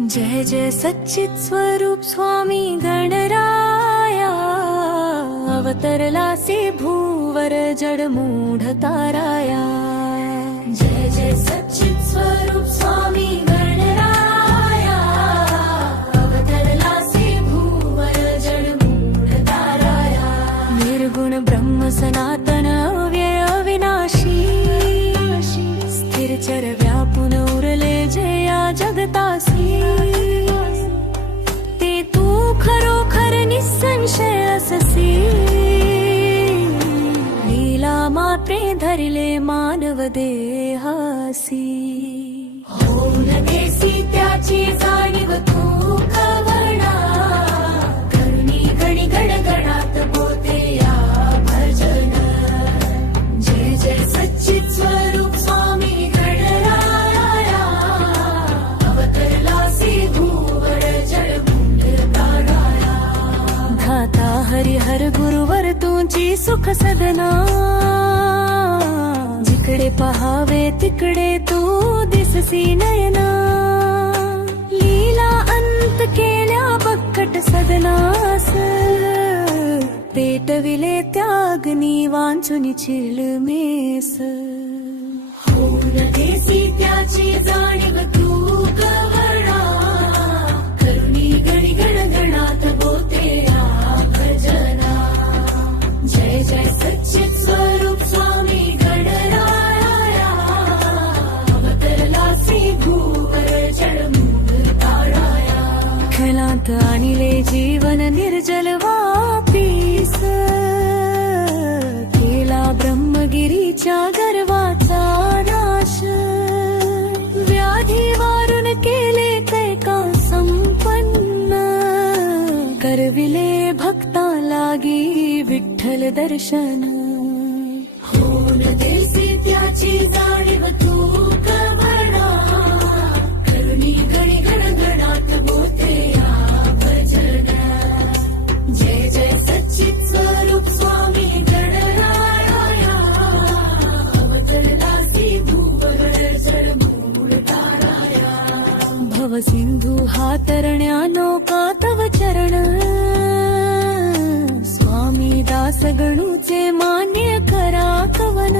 जय जय सच्चित स्वरूप स्वामी गणराया, अवतरलासी भूवर जड मूढ ताराया। जय जय सच्चित स्वरूप स्वामी गणराया, अवतरलासी भूवर जड मूढ ताराया। निर्गुण ब्रह्म सनातन अव्यय अविनाशी, स्थिर चर व्यापून उरले जया जगतासी। ते तू खरोखर निसंशय अससी, लीला मात्रे धरिले मानव देहासी। होऊन देसी त्याची जाणीव तू कवणा, करुणी गणी गणगणात बोलते या भजन। जय जय सच्चित स्वरूप स्वामी गणराया, अवतरलासी भूवर जड मूढ ताराया। धाता हरिहर गुरुवर तुझी सुख सदना, जिकडे पहावे तिकडे तू दिससी नयना। लीला अंत केल्या बक्कट सदनास, पेटविले त्याग्नी वांचुनी चिलमेस। होऊन देसी त्याची जाणीव तू कवणा, करुणी गणी गणगणात बोलते या भजना। जय जय सच्चित स्वरूप स्वामी गणराया, अवतरलासी भूवर जड मूढ ताराया। खलांत आणिले जीवन निर्जल वापीस, केला ब्रह्मगिरीच्या गर्वाचा नाश। व्याधी वारून केले कैका संपन्न, करविले भक्ता लागी विठ्ठल दर्शन। होऊन देसी त्याची जाणीव तू कवणा, करुणी गणी गणगणात बोलते या भजन। जय जय सच्चित स्वरूप स्वामी गणराया, अवतरलासी भूवर जड मूढ ताराया। भव सिंधू हा तरण्या नौका तव चरण, स्वामी दास गणूचे मान्य करा कवन।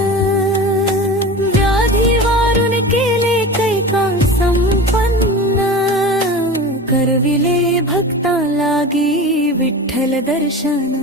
व्याधी वारून केले कैका संपन्न, करविले भक्ता लागी विठ्ठल दर्शन।